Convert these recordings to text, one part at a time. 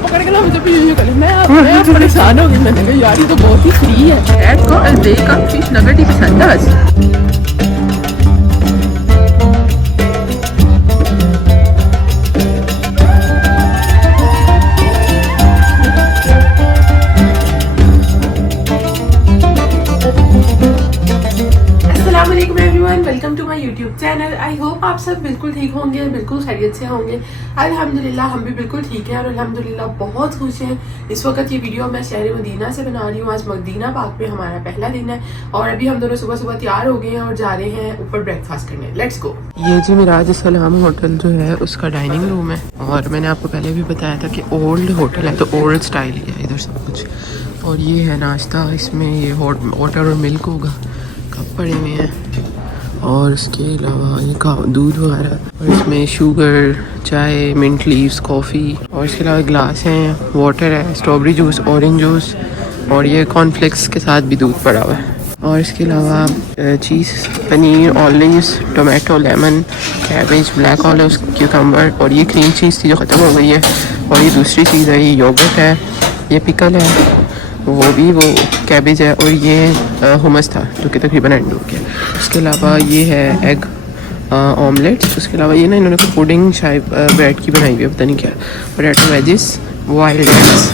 तो पकड़ के ना मुझे भी यूं कर, मैं परेशान हो गई। मैंने कहा यार ये तो बहुत ही फ्री है। डैड को अलबेक का फिश नगेट ही पसंद है बस। Welcome to my YouTube channel. I hope आप सब बिल्कुल ठीक होंगे, बिल्कुल खैरियत से होंगे। अल्हम्दुलिल्लाह हम भी बिल्कुल ठीक हैं और अल्हम्दुलिल्लाह बहुत खुश हैं। इस वक्त ये वीडियो मैं शहर मदीना से बना रही हूँ। आज मदीना पाक में हमारा पहला दिन है और अभी हम दोनों सुबह सुबह तैयार हो गए हैं और जा रहे हैं ऊपर ब्रेकफास्ट करने। Let's go. ये जो मिराज सलाम होटल जो है उसका डाइनिंग रूम है और मैंने आपको पहले भी बताया था कि ओल्ड होटल है, तो ओल्ड स्टाइल ही है इधर सब कुछ। और ये है नाश्ता, इसमें ये वाटर और मिल्क होगा, कप पड़े हुए हैं और इसके अलावा ये दूध वगैरह, और इसमें शुगर, चाय, मिंट लीव्स, कॉफ़ी, और इसके अलावा ग्लास हैं, वाटर है, स्ट्रॉबेरी जूस, ऑरेंज जूस, और ये कॉर्नफ्लेक्स के साथ भी दूध पड़ा हुआ है। और इसके अलावा cheese, paneer, olives, tomato, lemon, cabbage, black olives, cucumber, और ये क्रीम चीज़ थी जो ख़त्म हो गई है। और ये दूसरी चीज़ है, ये योगर्ट है, ये पिकल है, वो कैबेज है, और ये हुमस था जो कि तकरीबन एंड हो गया। उसके अलावा ये है एग ऑमलेट। उसके अलावा ये ना इन्होंने पुडिंग शायद ब्रेड की बनाई हुई है, पता नहीं क्या, पोटैटो वेजिस, वाइल्ड एग्स,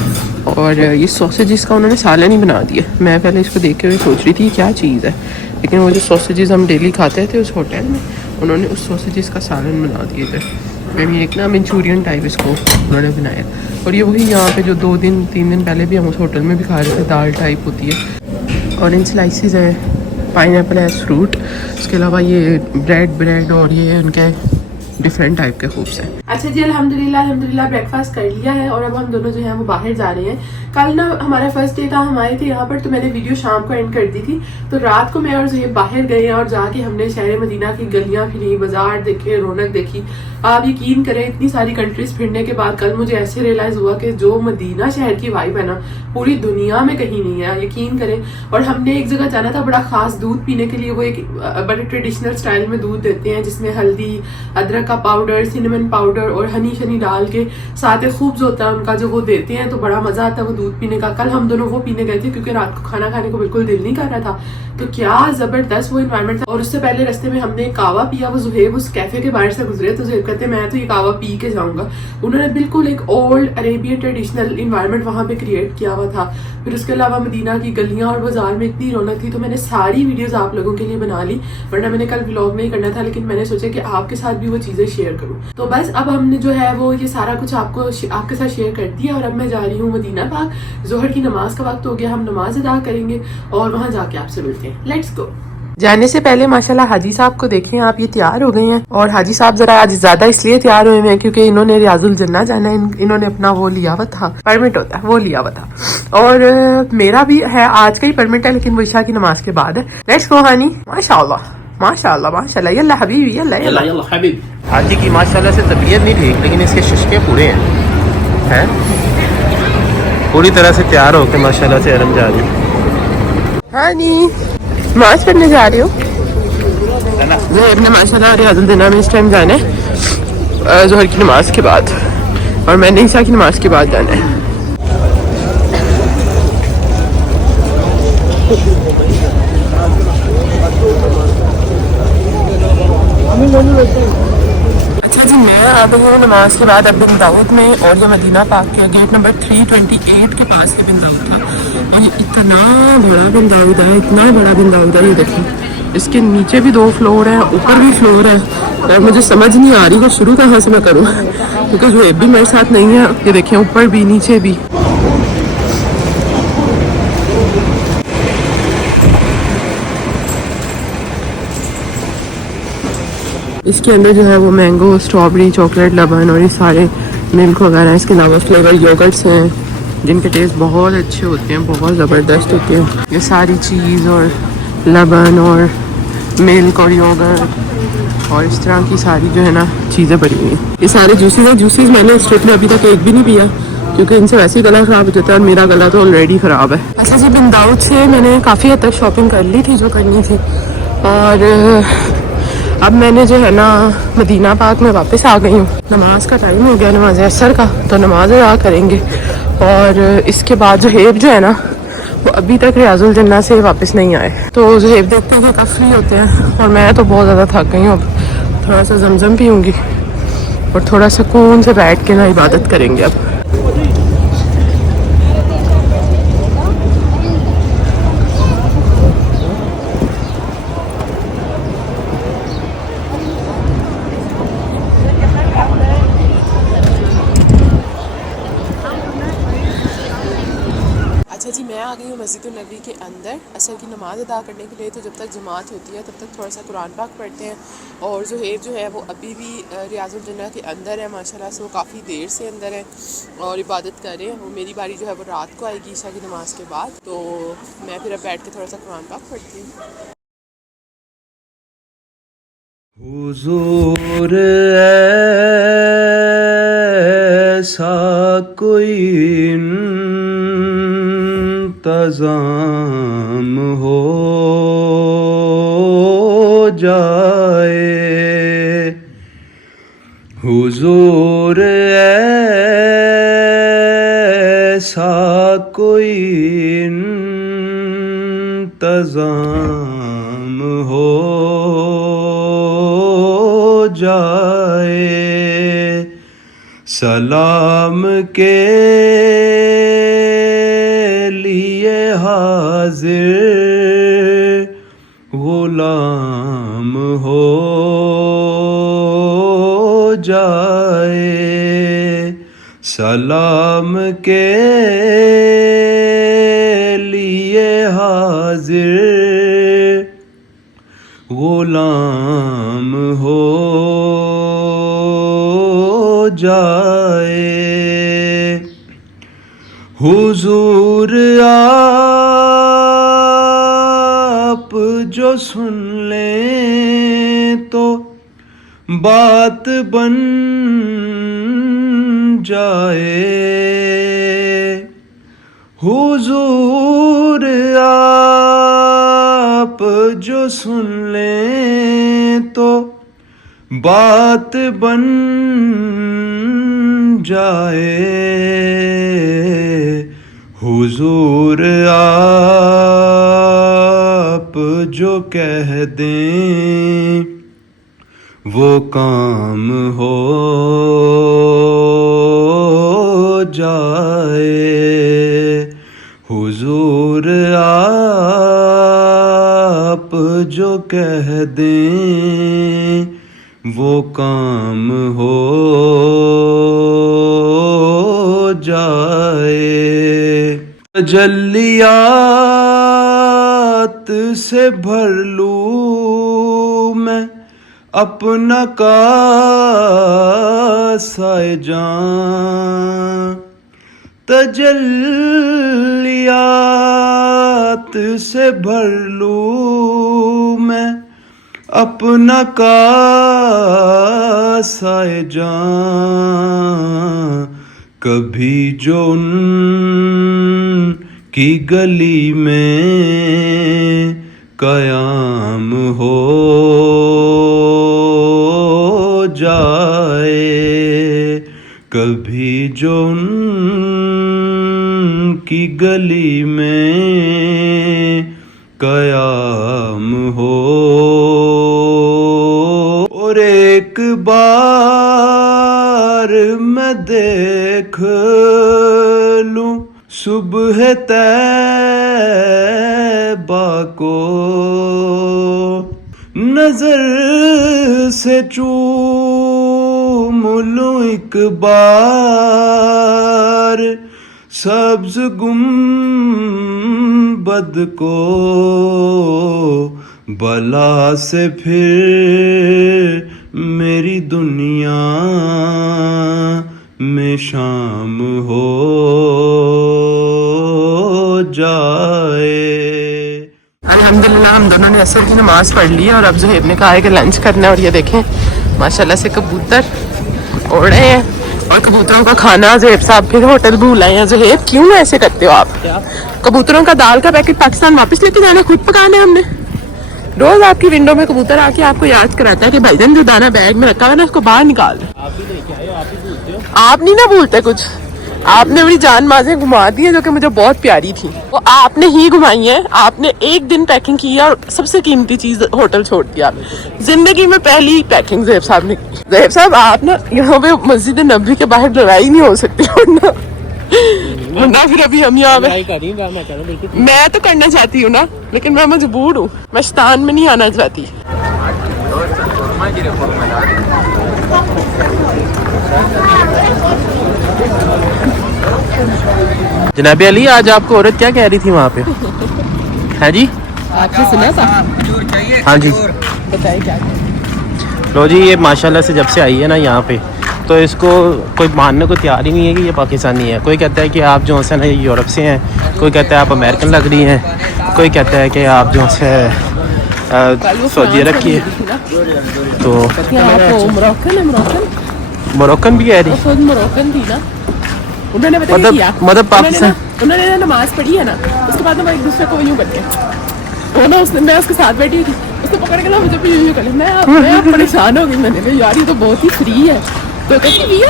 और ये सॉसेजेस का उन्होंने सालन ही बना दिया। मैं पहले इसको देख के सोच रही थी क्या चीज़ है, लेकिन वो जो सॉसेजेस हम डेली खाते थे उस होटल में, उन्होंने उस सॉसेजेस का सालन बना दिए थे। मैं एक ना मंचूरियन टाइप इसको उन्होंने बनाया। और ये वही यहाँ पे जो 2-3 दिन पहले भी हम उस होटल में भी खा रहे थे, दाल टाइप होती है। ऑरेंज स्लाइसेस है, पाइनएप्पल है, फ्रूट। उसके अलावा ये ब्रेड और ये उनके डिफरेंट टाइप के खूब्स हैं। अच्छा जी, अल्हम्दुलिल्लाह ब्रेकफास्ट कर लिया है और अब हम दोनों जो हैं वो बाहर जा रहे हैं। कल ना हमारा फर्स्ट डे था, हम आए थे यहाँ पर, तो मैंने वीडियो शाम को एंड कर दी थी। तो रात को मैं और ज़ुहैब बाहर गए और जाके हमने शहर मदीना की गलियां फिरी, बाजार देखे, रौनक देखी। आप यकीन करें इतनी सारी कंट्रीज फिरने के बाद कल मुझे ऐसे रियलाइज हुआ कि जो मदीना शहर की वाइब है ना पूरी दुनिया में कहीं नहीं है, यकीन करें। और हमने एक जगह जाना था बड़ा खास दूध पीने के लिए। वो एक बड़े ट्रेडिशनल स्टाइल में दूध देते हैं जिसमें हल्दी, अदरक का पाउडर, सिनेमन पाउडर और हनी शनी डाल के साथ एक खूब्स होता है उनका जो वो देते हैं, तो बड़ा मजा आता है वो दूध पीने का। कल हम दोनों वो पीने गए थे क्योंकि रात को खाना खाने को बिल्कुल दिल नहीं कर रहा था। तो क्या जबरदस्त वो एनवायरनमेंट था। और उससे पहले रास्ते में हमने कावा पिया। वो ज़ुहैब उस कैफे के बाहर से गुजरे तो ज़ुहैब कहते मैं तो ये कावा पी के जाऊंगा। उन्होंने बिल्कुल एक ओल्ड अरेबियन ट्रेडिशनल एनवायरनमेंट वहां पे क्रिएट किया हुआ था। फिर उसके अलावा मदीना की गलियां और बाजार में इतनी रौनक थी, तो मैंने सारी वीडियोस आप लोगों के लिए बना ली, वरना मैंने कल व्लॉग नहीं करना था, लेकिन मैंने सोचा कि आपके साथ भी वो चीजें शेयर करूं। तो बस अब हमने जो है वो ये सारा कुछ आपके साथ शेयर कर दिया और अब मैं जा रही हूँ मदीना पाक। जोहर की नमाज का वक्त हो गया, हम नमाज अदा करेंगे और वहां जाके आपसे मिलते हैं। Let's go. जाने से पहले माशाल्लाह हाजी साहब को देखें आप, ये तैयार हो गए हैं। और हाजी साहब जरा आज ज्यादा इसलिए तैयार हुए हैं क्योंकि इन्होंने रियाजुल जन्ना जाना है। इन्होंने अपना वो लिया हुआ था, परमिट होता है वो लिया हुआ था, और मेरा भी है आज का ही परमिट है, लेकिन वो इशा की नमाज के बाद है। Let's go Hani. माशाल्लाह माशाल्लाह माशाल्लाह, यल्ला हबीबी यल्ला यल्ला यल्ला हबीबी। हाजी की माशाल्लाह से तबीयत नहीं ठीक, लेकिन इसके शिश्के पूरे हैं, पूरी तरह से तैयार होकर माशाल्लाह से अरम जा रही है। हानी नमाज पढ़ने जा रही हो? अपने माशाल्लाह रियाजुल जन्ना में इस टाइम जाना है जोहर की नमाज के बाद, और मैंने ईशा की नमाज के बाद जाना है। अच्छा जी, मैं आ गई हूँ नमाज के बाद अब बिन दाऊद में, और ये मदीना पाक के गेट नंबर 328 के पास से बिन दाऊद था। और ये इतना बड़ा बिन दाऊद है, इतना बड़ा बिन दाऊद है, ये देखिए इसके नीचे भी 2 फ्लोर है, ऊपर भी फ्लोर है। और मुझे समझ नहीं आ रही कि शुरू कहाँ से मैं करूँ, क्योंकि जो भी मेरे साथ नहीं है। ये देखें ऊपर भी नीचे भी। इसके अंदर जो है वो मैंगो, स्ट्रॉबेरी, चॉकलेट, लेमन और ये सारे मिल्क वगैरह, इसके अलावा फ्लेवर योगर्ट्स हैं जिनके टेस्ट बहुत अच्छे होते हैं, बहुत ज़बरदस्त होते हैं। ये सारी चीज़ और लेमन और मिल्क और योगर्ट और इस तरह की सारी जो है ना चीज़ें पड़ी हुई हैं। ये सारे जूसेस हैं। जूसेस मैंने इस ट्रिप में अभी तक एक भी नहीं पिया क्योंकि इनसे वैसे ही गला ख़राब हो जाता है और मेरा गला तो ऑलरेडी ख़राब है। अच्छा जी, बिन दाऊद से मैंने काफ़ी हद तक शॉपिंग कर ली थी जो करनी थी, और अब मैंने जो है ना मदीना पाक में वापस आ गई हूँ। नमाज का टाइम हो गया, नमाज असर का, तो नमाज अदा करेंगे। और इसके बाद ज़ुहैब जो है ना वो अभी तक रियाजुल जन्ना से वापस नहीं आए, तो ज़ुहैब देखते हैं कब फ्री होते हैं। और मैं तो बहुत ज़्यादा थक गई हूँ, अब थोड़ा सा जमजम पीऊँगी और थोड़ा सुकून से बैठ के ना इबादत करेंगे अब। अच्छा जी, मैं आ गई हूँ मस्जिद नबी के अंदर असर की नमाज़ अदा करने के लिए। तो जब तक जमात होती है तब तक थोड़ा सा कुरान पाक पढ़ते हैं। और ज़ुहैब जो है वो अभी भी रियाजुल जन्नह के अंदर है माशाल्लाह से, वो काफ़ी देर से अंदर है और इबादत कर रहे हैं। वो मेरी बारी जो है वो रात को आएगी ईशा की नमाज़ के बाद, तो मैं फिर अब बैठ के थोड़ा सा कुरान पाक पढ़ती हूँ। हुजूर ऐसा कोई इंतज़ाम हो जाए, हुजूर ऐसा कोई इंतज़ाम हो जाए, सलाम के लिए हाजिर गुलाम हो जाए, सलाम के लिए हाजिर गुलाम हो जाए। हुजूर आप जो सुन लें तो बात बन जाए, हुजूर आप जो सुन लें तो बात बन जाए, हुजूर आप जो कह दें वो काम हो जाए, हुजूर आप जो कह दें वो काम हो जाए। तजल्लियात से भर लूं मैं अपना कासाए जान, तजल्लियात से भर लूं मैं अपना कासाए जान, कभी जो उनकी गली में कयाम हो जाए, कभी जो उनकी गली में कयाम हो। और एक बार मैं देख लूं सुबह तैबा को, नजर से चूम लूं एक बार सब्ज गुंबद को, बला से फिर मेरी दुनिया में शाम हो जाए। अल्हम्दुलिल्लाह हम दोनों ने असर की नमाज़ पढ़ ली है और अब ज़ुहैब ने कहा है कि लंच करना है। और ये देखें माशाल्लाह से कबूतर उड़ रहे हैं और कबूतरों का खाना ज़ुहैब साहब फिर होटल भूल आए हैं। ज़ुहैब क्यों ऐसे करते हो आप? कबूतरों का दाल का पैकेट पाकिस्तान वापस लेके जाना, खुद पकाना है हमने। रोज आपकी विंडो में कबूतर आके आपको याद कराता है कि भाईजान जो दाना बैग में रखा हुआ है ना उसको बाहर निकाल। आप ही लेके आए हो, आप ही पूछते हो। आप नहीं ना भूलते कुछ, आपने अपनी जान माजें घुमा दी है जो कि मुझे बहुत प्यारी थी, वो आपने ही घुमाई है। आपने एक दिन पैकिंग की और सबसे कीमती चीज होटल छोड़ दिया। जिंदगी में पहली पैकिंग ज़ेब साहब ने की। ज़ेब साहब आप ना यहाँ पे मस्जिद नबी के बाहर लड़ाई नहीं हो सकती वरना फिर अभी हम यहाँ पे मैं तो करना चाहती हूँ ना, लेकिन मैं मजबूर हूँ, मैं शैतान में नहीं आना चाहती। जनाबे अली, आज आपको औरत क्या कह रही थी वहाँ पे? है जी, आपने सुना था? हाँ जी। बताइए क्या? लो जी, ये माशाल्लाह से जब से आई है ना यहाँ पे, तो इसको कोई मानने को तैयार ही नहीं है कि ये पाकिस्तानी है। कोई कहता है कि आप जो है ना यूरोप से हैं, कोई कहता है आप अमेरिकन लग रही हैं, कोई कहता है कि आप जो है सऊदी अरब की है, तो मोरक्कन भी कह रही। मोरक्कन थी ना, उन्होंने बताया मतलब- किया मतलब पाकिस्तान- उन्होंने ना नमाज पढ़ी है ना, उसके बाद ना एक दूसरे को यूं करते वो ना उसने, मैं उसके साथ बैठी थी, उसको पकड़ के ना मुझे भी यूं कर लिया। मैं परेशान हो गई, मैंने कहा यार ये तो बहुत ही फ्री है। तो कहती वी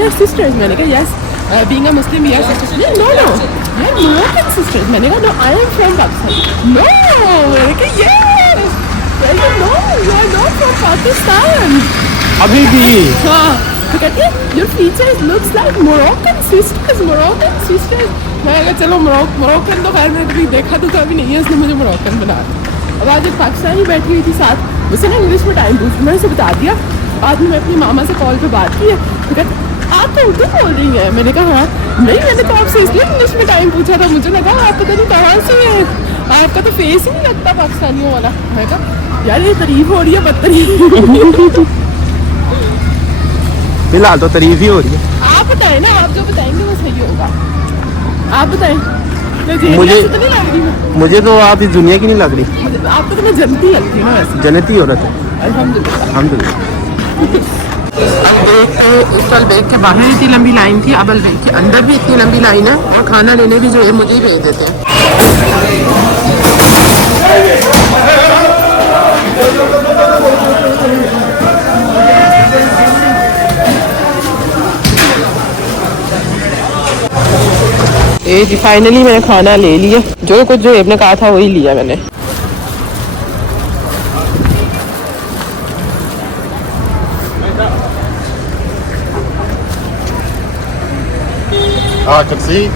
आर सिस्टर्स। मैंने कहा yes, being a Muslim we are sisters. No we are Moroccan sisters. मैंने कहा no I am from Pakistan. No, मैंने कहा yes, no you are not from Pakistan. अभी भी हाँ, तो कहती है your features looks like Moroccan sisters. मैं कहा चलो मोरक्कन तो खैर मैंने कभी देखा तो कभी नहीं है, इसने मुझे मोरक्कन बना दिया। अब आज एक पाकिस्तानी बैठी हुई थी साथ, मुझसे ना इंग्लिश में टाइम पूछी, मैंने उसे बता दिया। बाद में मैं अपनी मामा से कॉल पे बात की है, तो कहती आप तो उर्दू बोल रही हैं। मैंने कहा हाँ। नहीं, मैंने तो आपसे इसलिए इंग्लिश में टाइम पूछा था, मुझे लगा आप पता नहीं कहाँ से हैं, आपका तो फेस ही नहीं लगता पाकिस्तानियों वाला। मैं कहा यार ये तारीफ हो रही है बदतरीफ। फिलहाल तो तारीफ ही हो रही है। आप बताएं ना, आप जो बताएंगे वो सही होगा। आप बताएं। मुझे- तो नहीं लग रही मैं। मुझे तो आप इस दुनिया की नहीं लग रही, आपको तो मैं जनती लगती हूँ ना वैसे। जन्नती औरत है। अल्हम्दुलिल्लाह। अल्हम्दुलिल्लाह। अलबेग के बाहर इतनी लंबी लाइन थी, अब अलबेग के अंदर भी इतनी लंबी लाइन है, और खाना लेने भी जो है मुझे ही भेज देते हैं। ये जी फाइनली मैंने खाना ले लिया, जो कुछ जो आपने कहा था वही लिया मैंने। हाँ टैक्सी।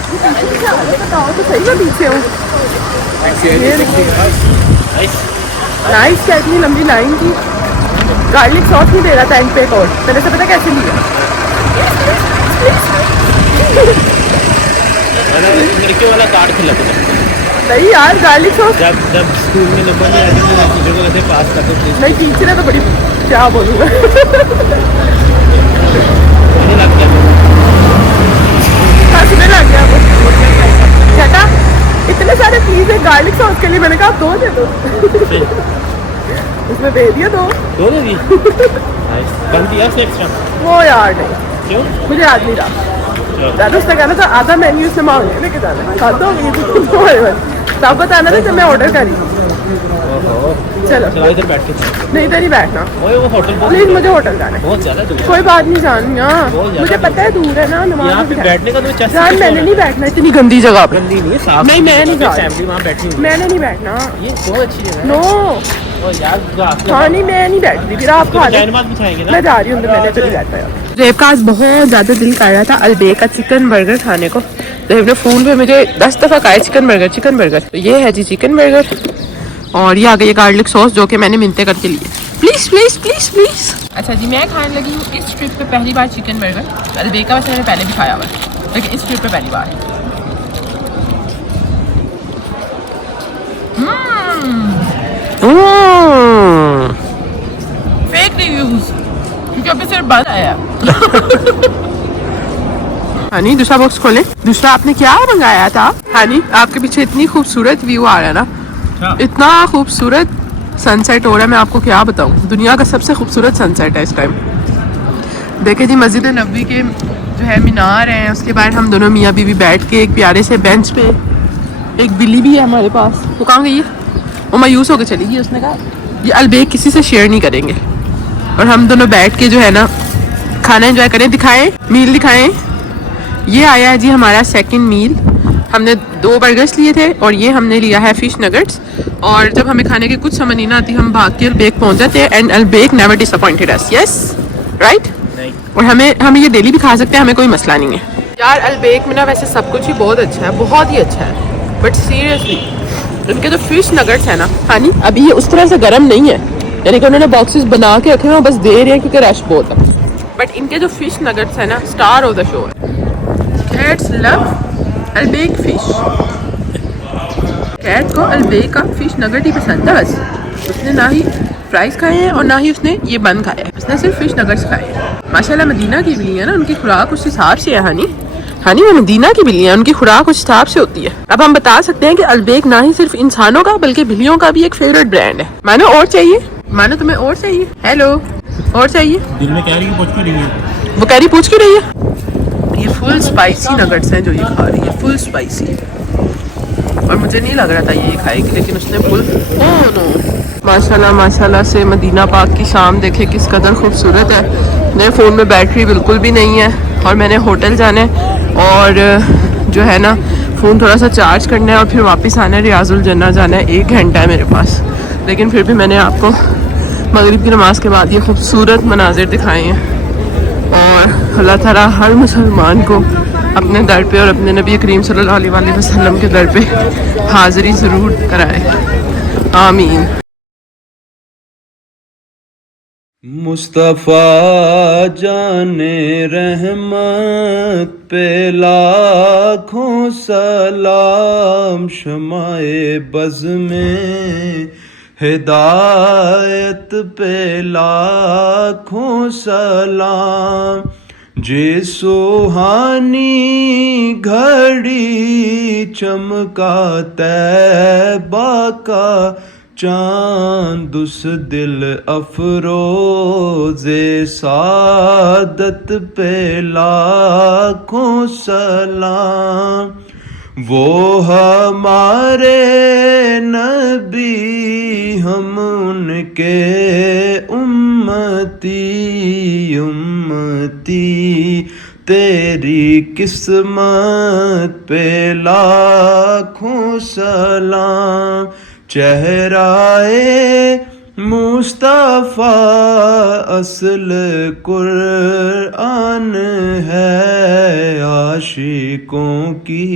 बताओ तो सही, मैं पीछे हूँ। नाइस क्या इतनी लंबी लाइन थी। गार्लिक सॉस नहीं दे रहा था एंड पे एक और, तेरे से पता कैसे लिया? लड़कियों वाला कार्ड खिला था। नहीं यार, गार्लिक सॉस जब स्कूल में नंबर नहीं आती थी, टीचर को कहते पास करते थे। नहीं, टीचर है तो बड़ी क्या बोलूँगा। नहीं लगता हंसने लग गया वो। कहता इतने सारे पीस है गार्लिक सॉस के लिए, मैंने कहा दो दे दो। उसमें दे दिया दो। दो दे दी। बन दिया से एक्स्ट्रा। वो यार नहीं, क्यों? मुझे याद नहीं रहा। दादा उसने कहना था आधा मेन्यू से मांगे लेके जाना, खाता होगी तब बताना था जब मैं ऑर्डर करी। चलो चलो इधर बैठ के खाओ। नहीं, इधर ही बैठना ओए वो होटल प्लीज, मुझे होटल जाना है। बहुत ज्यादा दूर है। कोई बात नहीं जान, यहाँ बहुत ज्यादा मुझे पता है दूर है ना, यहाँ नमाज पे भी है। बैठने का तो चस्का जान मैंने नहीं बैठना इतनी गंदी जगह पे। गंदी नहीं है, साफ। नहीं, मैं नहीं जा रही। फैमिली वहाँ बैठी हुई है। मैंने नहीं बैठना। ये बहुत अच्छी जगह है। नो ओ यार हाँ नहीं, मैं नहीं बैठ रही, फिर आप खा लें। जैन बात बिठाएंगे ना। मैं जा रही हूँ, मैंने तो नहीं बैठा यार। रेब का आज बहुत ज़्यादा दिल कर रहा था अलबेग का चिकन बर्गर खाने को, तो रेब ने फ़ोन पे मुझे 10 दफ़ा कहा है चिकन बर्गर। तो ये है जी चिकन बर्गर, और ये आ गई गार्लिक सॉस जो कि मैंने मिन्ते करके लिए। प्लीज़। अच्छा जी, मैं खाने लगी हूँ इस ट्रिप पे पहली बार चिकन बर्गर। अलबेग का वैसे मैंने पहले भी खाया हुआ है, लेकिन इस ट्रिप पे पहली बार। फेक रिव्यूज, क्योंकि अभी सिर्फ बंद आया। हानी दूसरा बॉक्स खोले। दूसरा आपने क्या मंगाया था? हानी आपके पीछे इतनी खूबसूरत व्यू आ रहा है ना, इतना खूबसूरत सनसेट हो रहा है, मैं आपको क्या बताऊं। दुनिया का सबसे खूबसूरत सनसेट है इस टाइम। देखे जी, मस्जिद नबी के जो है मीनार है, उसके बाद हम दोनों मियाँ बीवी बैठ के एक प्यारे से बेंच पे, एक बिल्ली भी है हमारे पास, वो कहाँ गई है, वो मायूस होकर चली गई, उसने कहा ये अलबेक किसी से शेयर नहीं करेंगे, और हम दोनों बैठ के जो है ना खाना एंजॉय करें। दिखाएं मील दिखाएं। ये आया है जी हमारा सेकंड मील। हमने 2 बर्गर्स लिए थे और ये हमने लिया है फिश नगेट्स। और जब हमें खाने की कुछ समझ नहीं आती हम भाग के अलबेक पहुंच जाते हैं and Al Baik never disappointed us. Yes right. और हम ये डेली भी खा सकते हैं, हमें कोई मसला नहीं है यार। अलबेक में ना वैसे सब कुछ ही बहुत अच्छा है, बहुत ही अच्छा है, बट सीरियसली इनके जो फिश नगेट्स है ना हानी, अभी ये उस तरह से गर्म नहीं है, यानी कि उन्होंने बॉक्सेस बना के रखे हैं, बस दे रहे हैं क्योंकि रश बहुत है। बट इनके जो फिश नगेट्स है ना स्टार ऑफ द शो है। Cats love AlBaik fish. Cat को अलबेक का फिश नगेट ही पसंद है बस। उसने ना ही फ्राइज खाए हैं और ना ही उसने ये बन खाया है, उसने सिर्फ फिश नगेट्स खाए हैं। माशाल्लाह मदीना की बिल्ली है ना, उनकी खुराक उस हिसाब से है हानी। हानी वो मदीना की बिल्ली है, उनकी खुराक उस हिसाब से होती है। अब हम बता सकते हैं कि अलबेक ना ही सिर्फ इंसानों का बल्कि बिल्लियों का भी एक फेवरेट ब्रांड है। मानो और चाहिए, मानो तुम्हें और चाहिए। हेलो और चाहिए। दिल में कह रही है पूछ क्यों रही है? वो कह रही पूछ क्यों रही है। ये फुल स्पाइसी नगेट्स हैं जो ये खा रही है, फुल स्पाइसी। और मुझे नहीं लग रहा था ये खाएगी, लेकिन उसने फुल। Oh no. माशाल्लाह माशाल्लाह से मदीना पाक की शाम देखे किस कदर खूबसूरत है। मेरे फ़ोन में बैटरी बिल्कुल भी नहीं है और मैंने होटल जाना है और जो है ना फ़ोन थोड़ा सा चार्ज करना है और फिर वापस आना है। रियाजुल जन्ना जाना है, 1 घंटा है मेरे पास, लेकिन फिर भी मैंने आपको मगरिब की नमाज के बाद ये खूबसूरत मनाजिर दिखाए हैं। और अल्लाह ताला हर मुसलमान को अपने दर पे और अपने नबी करीम सल्लल्लाहु अलैहि वसल्लम के दर पे हाज़िरी ज़रूर कराए, आमीन। मुस्तफ़ा जाने रहमत पे लाखों सलाम, शमाए बज़ में हिदायत पे लाखों सलाम। जे सुहानी घड़ी चमका तैबा का चांद, उस दिल अफरोज़े सादत पे लाखों सलाम। वो हमारे नबी हम उनके उम्मती, उम्मती तेरी किस्मत पे लाखों सलाम। चेहराए मुस्तफ़ा असल कुरआन है, आशिकों की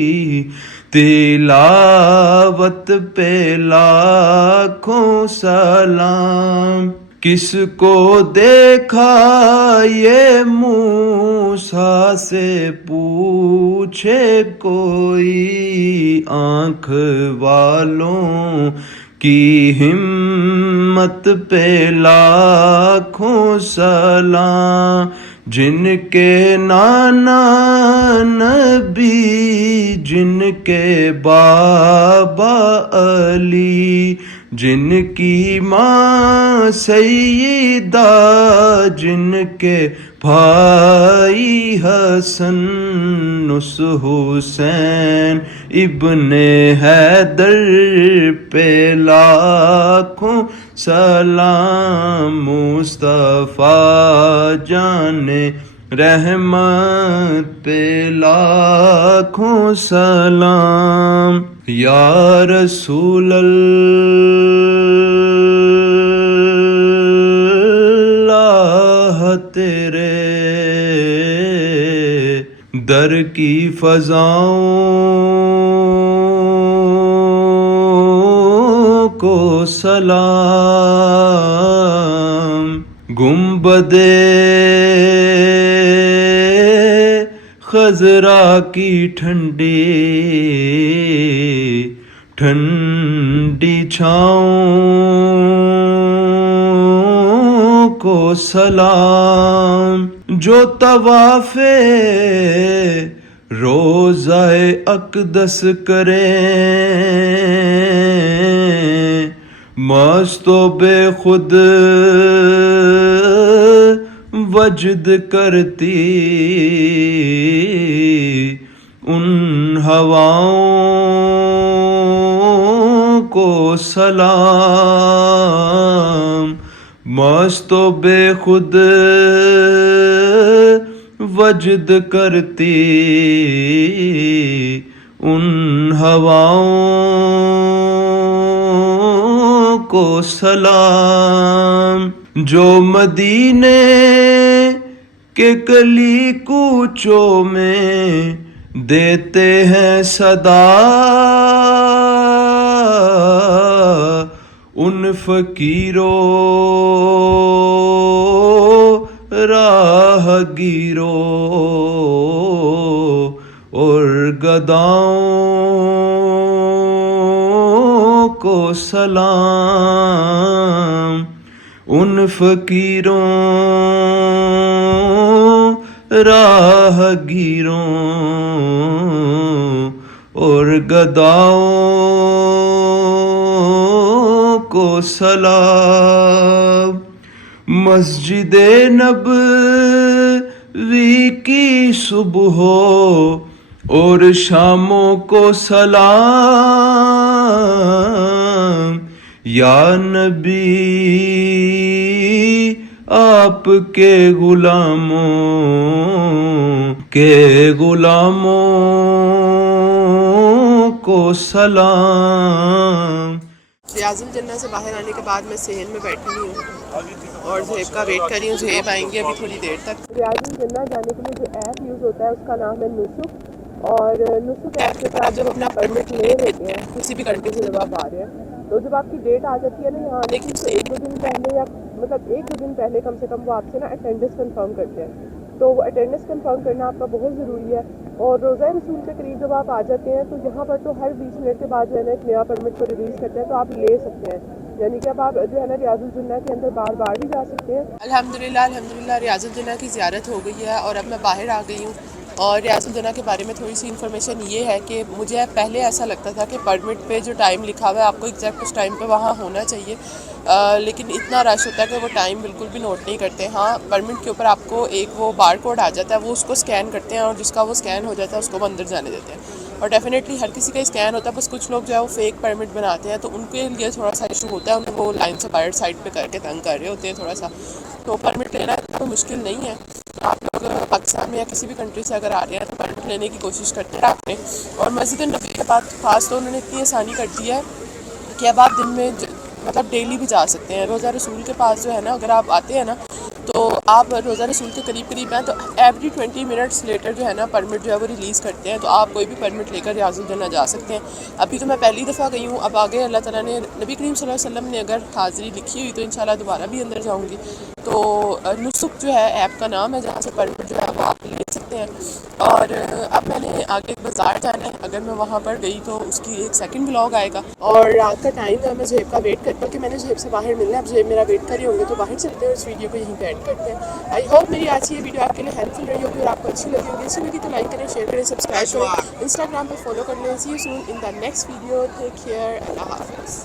तिलावत पे लाखों सलाम। किसको देखा ये मूसा से पूछे कोई, आँख वालों की हिम्मत पे लाखों सलाम। जिनके नाना नबी, जिनके बाबा अली, जिनकी माँ सईदा, जिनके भाई हसन, उस हुसैन इब्ने हैदर पे लाखों सलाम। मुस्तफ़ा जाने रहमत पे लाखों सलाम। या रसूल अल्लाह तेरे दर की फ़ज़ाओं को सलाम। गुंबदे खज़रा की ठंडी ठंडी छाँवों को सलाम। जो तवाफ़े रोज़ाए अक़दस करें, मस्तो बेखुद वजद करती उन हवाओं को सलाम, मस्तो बेखुद वजद करती उन हवाओं को सलाम, जो मदीने के गली कूचों में देते हैं सदा उन फकीरों राहगीरों और गदाओं को सलाम, उन फकीरों राहगीरों और गदाओं को सलाम। मस्जिदे नबवी की सुबह और शामों को सलाम, या नबी आपके गुलामों को सलाम। रियाजुल जन्नत से बाहर आने के बाद मैं सेहन में बैठी हुई हूँ और ज़ेब का वेट कर रही हूँ। ज़ेब आएंगे अभी थोड़ी देर तक। रियाजुल जन्नत जाने के लिए जो ऐप यूज़ होता है उसका नाम है नुसुक, और नुसुक ऐप के साथ जब अपना परमिट ले लेते हैं किसी भी कंट्री से जब आप आ रहे हैं, तो जब आपकी डेट आ जाती है ना यहाँ आने की, तो एक दो दिन पहले या मतलब एक दो दिन पहले कम से कम वो आपसे ना अटेंडेंस कंफर्म करते हैं। तो वो अटेंडेंस कंफर्म करना आपका बहुत ज़रूरी है। और रोज़ा रसूल के करीब जब आप आ जाते हैं तो यहाँ पर तो हर 20 मिनट के बाद जो है ना एक नया परमिट को रिलीज़ करते हैं, तो आप ले सकते हैं। यानी कि अब आप जो है ना रियाजुल जन्नत के अंदर बार बार भी जा सकते हैं। अल्हम्दुलिल्लाह रियाजुल जन्नत की ज़ियारत हो गई है और अब मैं बाहर आ गई हूँ। और रियाजुल जन्नत के बारे में थोड़ी सी इन्फॉर्मेशन ये है कि मुझे पहले ऐसा लगता था कि परमिट पे जो टाइम लिखा हुआ है आपको एग्जैक्ट उस टाइम पे वहाँ होना चाहिए, लेकिन इतना रश होता है कि वो टाइम बिल्कुल भी नोट नहीं करते। हाँ, परमिट के ऊपर आपको एक वो बार कोड आ जाता है, वो उसको स्कैन करते हैं और जिसका वो स्कैन हो जाता है उसको वो अंदर जाने देते हैं। और डेफिनेटली हर किसी का स्कैन होता है, बस कुछ लोग जो है वो फेक परमिट बनाते हैं, तो उनके लिए थोड़ा सा इशू होता है। उनको लाइन से बाहर साइड पे करके तंग कर रहे होते हैं थोड़ा सा। तो परमिट लेना तो मुश्किल नहीं है। आप लोग पाकिस्तान में या किसी भी कंट्री से अगर आ रहे हैं तो परमिट लेने की कोशिश करते हैं आपने। और मस्जिद नबी के पास तो उन्होंने इतनी आसानी कर दी है कि अब आप दिन में मतलब डेली भी जा सकते हैं। रोज़ा रसूल के पास जो है ना, अगर आप आते हैं ना तो आप रोज़ा रसूल के करीब हैं, तो एवरी 20 मिनट्स लेटर जो है ना परमिट जो है वो रिलीज़ करते हैं। तो आप कोई भी परमिट लेकर रियाजुल जन्नत जा सकते हैं। अभी तो मैं पहली दफ़ा गई हूँ, अब आगे अल्लाह ताला ने, नबी करीम सल्लल्लाहु अलैहि वसल्लम ने अगर हाज़िरी लिखी हुई तो इंशाल्लाह दोबारा भी अंदर जाऊँगी। तो नुसुक जो है ऐप का नाम है, जहाँ से परमिट जो है वो आप ले सकते हैं। और अब मैंने आगे एक बाज़ार जाना है, अगर मैं वहाँ पर गई तो उसकी एक सेकंड व्लॉग आएगा। और रात का टाइम है, मैं ज़ेब का वेट करती हूँ कि मैंने ज़ेब से बाहर मिलना है। अब ज़ेब मेरा वेट कर रही होंगे, तो बाहर चलते हैं और इस वीडियो को यहीं पे एंड करते हैं। आई होप मेरी आज की ये वीडियो आपके लिए हेल्पफुल रही होगी और आपको अच्छी लगी होगी। अच्छी लगी तो लाइक करें, शेयर करें, सब्सक्राइब करें, इंस्टाग्राम पर फॉलो कर लें। See you soon in the next video. Take care, अल्लाह हाफ़िज़।